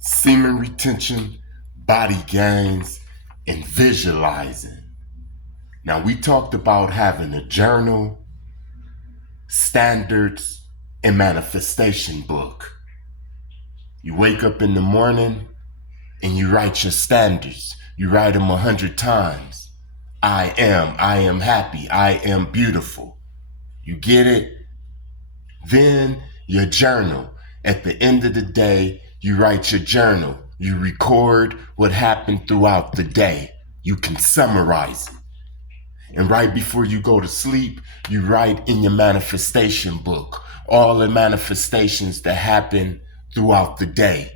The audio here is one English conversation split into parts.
semen retention, body gains, and visualizing. Now, we talked about having a journal, standards, and manifestation book. You wake up in the morning and you write your standards. You write them 100 times. I am happy, I am beautiful. You get it? Then your journal. At the end of the day, you write your journal. You record what happened throughout the day. You can summarize it. And right before you go to sleep, you write in your manifestation book all the manifestations that happen throughout the day.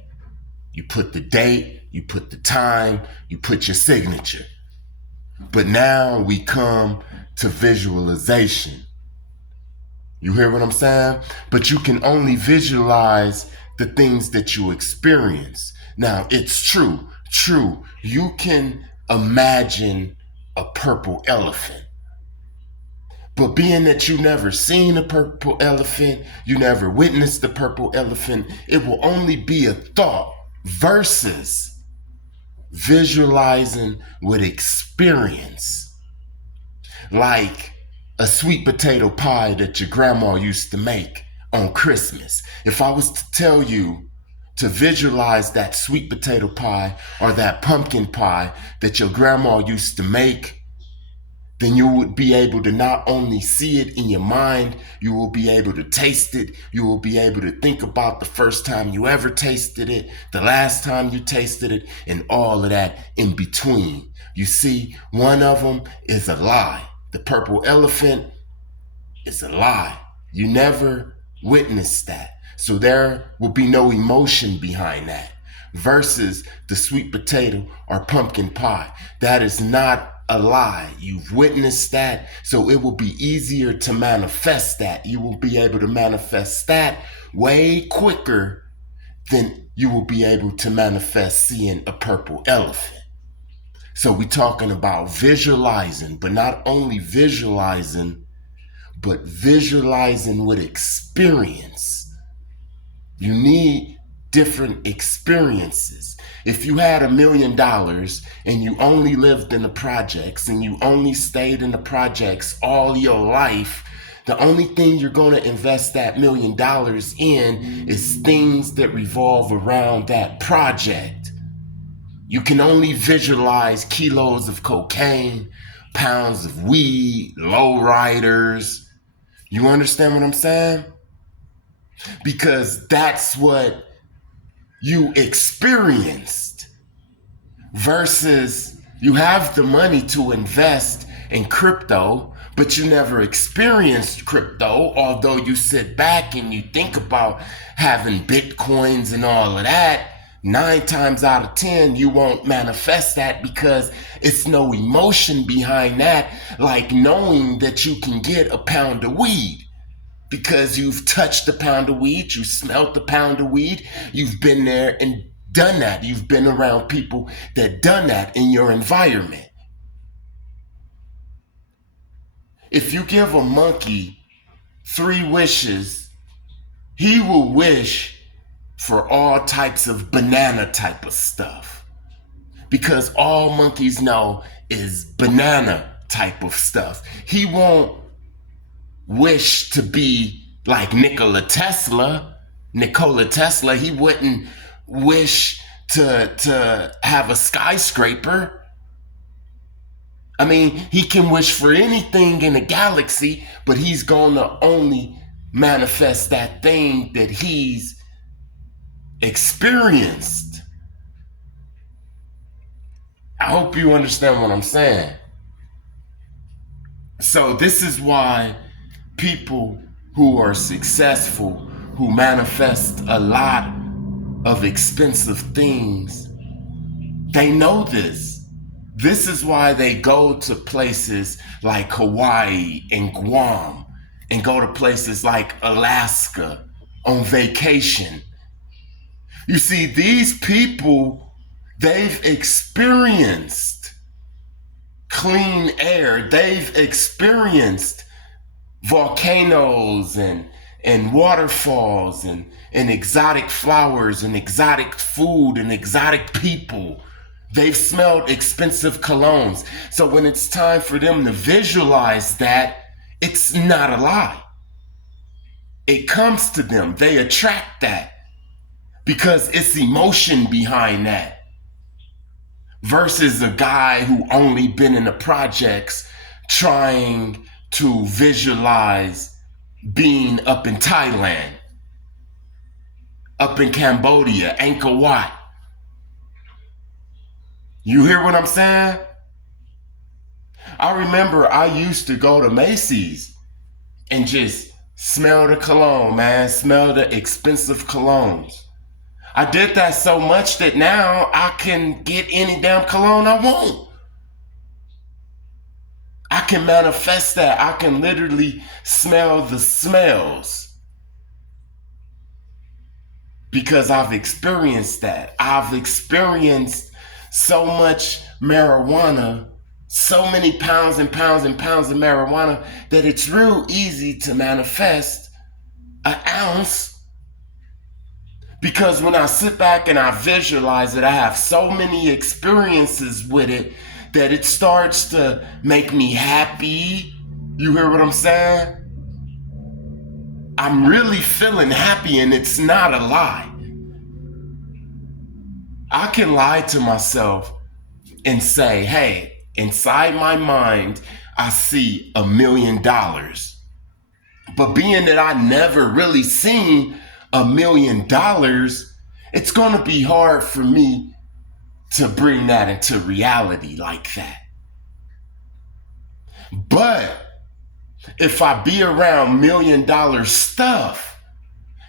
You put the date, you put the time, you put your signature. But now we come to visualization. You hear what I'm saying? But you can only visualize the things that you experience. Now, it's true. You can imagine a purple elephant. But being that you never seen a purple elephant, you never witnessed the purple elephant, it will only be a thought versus visualizing with experience. Like a sweet potato pie that your grandma used to make on Christmas. If I was to tell you to visualize that sweet potato pie or that pumpkin pie that your grandma used to make, then you would be able to not only see it in your mind, you will be able to taste it. You will be able to think about the first time you ever tasted it, the last time you tasted it, and all of that in between. You see, one of them is a lie. The purple elephant is a lie. You never witnessed that. So there will be no emotion behind that. Versus the sweet potato or pumpkin pie. That is not a lie. You've witnessed that, so it will be easier to manifest that. You will be able to manifest that way quicker than you will be able to manifest seeing a purple elephant. So we're talking about visualizing, but not only visualizing, but visualizing with experience. You need different experiences. If you had $1 million and you only lived in the projects and you only stayed in the projects all your life, the only thing you're going to invest that $1 million in is things that revolve around that project. You can only visualize kilos of cocaine, pounds of weed, lowriders. You understand what I'm saying? Because that's what you experienced versus you have the money to invest in crypto, but you never experienced crypto, although you sit back and you think about having Bitcoins and all of that. 9 times out of 10, you won't manifest that because it's no emotion behind that, like knowing that you can get a pound of weed. Because you've touched a pound of weed, you smelt a pound of weed, you've been there and done that. You've been around people that done that in your environment. If you give a monkey 3 wishes, he will wish for all types of banana type of stuff. Because all monkeys know is banana type of stuff. He won't wish to be like Nikola Tesla. He wouldn't wish to have a skyscraper. I mean, he can wish for anything in a galaxy, but he's going to only manifest that thing that he's experienced. I hope you understand what I'm saying. So this is why people who are successful, who manifest a lot of expensive things, they know this. This is why they go to places like Hawaii and Guam and go to places like Alaska on vacation. You see, these people, they've experienced clean air. They've experienced volcanoes and and waterfalls and exotic flowers and exotic food and exotic people. They've smelled expensive colognes. So when it's time for them to visualize that, it's not a lie. It comes to them. They attract that because it's emotion behind that. Versus a guy who only been in the projects trying to visualize being up in Thailand, up in Cambodia, Angkor Wat. You hear what I'm saying? I remember I used to go to Macy's and just smell the cologne, man. Smell the expensive colognes. I did that so much that now I can get any damn cologne I want. I can manifest that. I can literally smell the smells because I've experienced that. I've experienced so much marijuana, so many pounds and pounds and pounds of marijuana that it's real easy to manifest an ounce. Because when I sit back and I visualize it, I have so many experiences with it that it starts to make me happy. You hear what I'm saying? I'm really feeling happy, and it's not a lie. I can lie to myself and say, hey, inside my mind, I see $1 million. But being that I never really seen $1 million, it's going to be hard for me to bring that into reality like that. But if I be around $1 million stuff,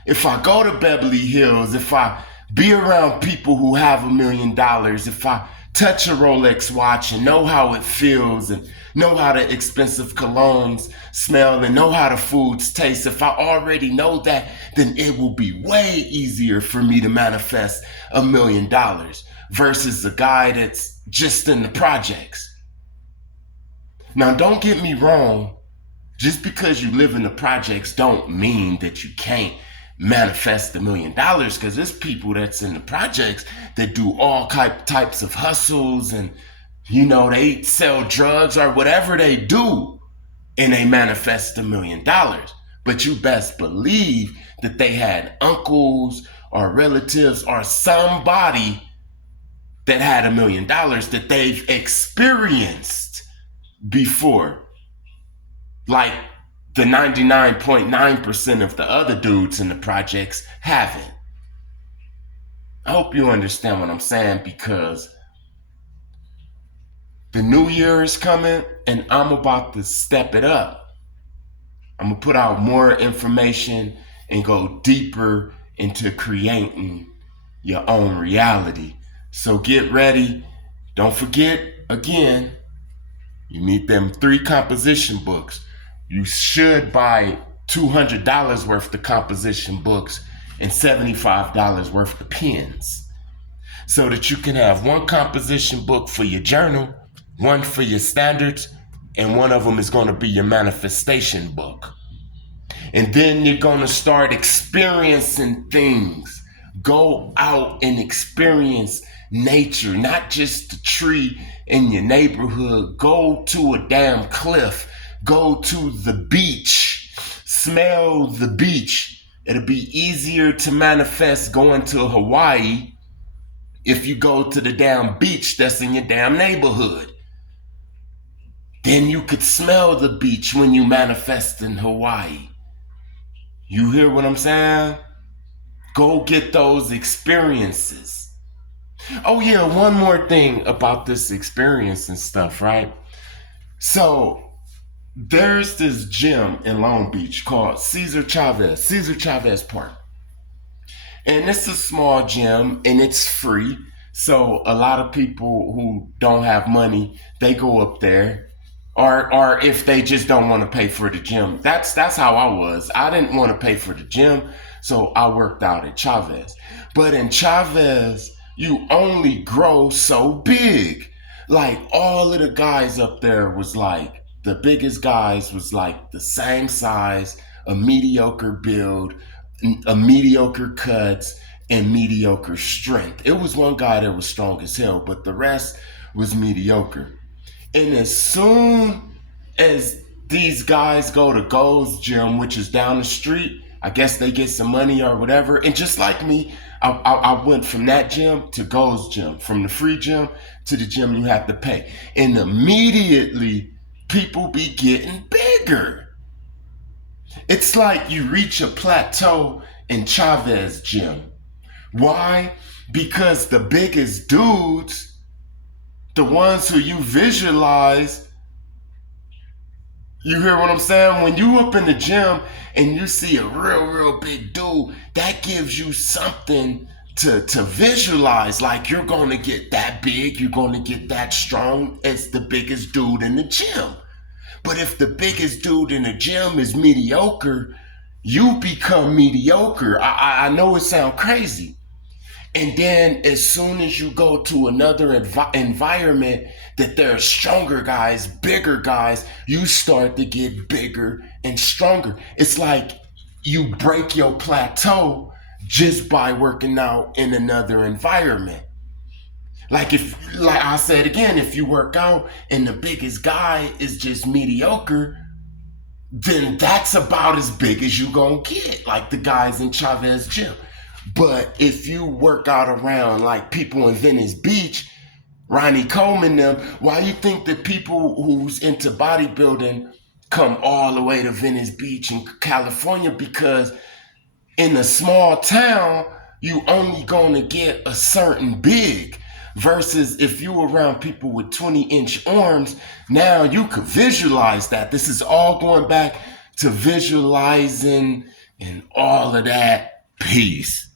if I go to Beverly Hills, if I be around people who have $1 million, if I touch a Rolex watch and know how it feels and know how the expensive colognes smell and know how the foods taste, if I already know that, then it will be way easier for me to manifest $1 million versus a guy that's just in the projects. Now, don't get me wrong. Just because you live in the projects don't mean that you can't manifest $1 million, because there's people that's in the projects that do all types of hustles and, you know, they sell drugs or whatever they do and they manifest $1 million. But you best believe that they had uncles or relatives or somebody that had $1 million that they've experienced before. Like the 99.9% of the other dudes in the projects haven't. I hope you understand what I'm saying, because the new year is coming and I'm about to step it up. I'm going to put out more information and go deeper into creating your own reality. So get ready. Don't forget, again, you need them 3 composition books. You should buy $200 worth of composition books and $75 worth of pens, so that you can have 1 composition book for your journal, 1 for your standards, and 1 of them is going to be your manifestation book. And then you're going to start experiencing things. Go out and experience nature, not just the tree in your neighborhood. Go to a damn cliff. Go to the beach. Smell the beach. It'll be easier to manifest going to Hawaii if you go to the damn beach that's in your damn neighborhood. Then you could smell the beach when you manifest in Hawaii. You hear what I'm saying? Go get those experiences. Oh yeah, one more thing about this experience and stuff, right? So there's this gym in Long Beach called Cesar Chavez Park. And it's a small gym and it's free. So a lot of people who don't have money, they go up there. Or if they just don't want to pay for the gym. That's how I was. I didn't want to pay for the gym, so I worked out at Chavez. But in Chavez, you only grow so big. Like all of the guys up there was like, the biggest guys was like the same size a mediocre build, a mediocre cuts, and mediocre strength. It was one guy that was strong as hell, but the rest was mediocre. And as soon as these guys go to Gold's Gym, which is down the street, I guess they get some money or whatever. And just like me, I went from that gym to Gold's Gym, from the free gym to the gym you have to pay. And immediately, people be getting bigger. It's like you reach a plateau in Chavez Gym. Why? Because the biggest dudes, the ones who you visualize, you hear what I'm saying? When you up in the gym and you see a real big dude, that gives you something to visualize. Like you're going to get that big, you're going to get that strong as the biggest dude in the gym. But if the biggest dude in the gym is mediocre, you become mediocre. I know it sounds crazy. And then as soon as you go to another environment that there are stronger guys, bigger guys, you start to get bigger and stronger. It's like you break your plateau just by working out in another environment. Like I said again, if you work out and the biggest guy is just mediocre, then that's about as big as you gonna get, like the guys in Chavez Gym. But if you work out around like people in Venice Beach, Ronnie Coleman them, why you think that people who's into bodybuilding come all the way to Venice Beach in California? Because in a small town, you only gonna get a certain big. Versus if you around people with 20-inch arms, now you could visualize that. This is all going back to visualizing and all of that. Peace.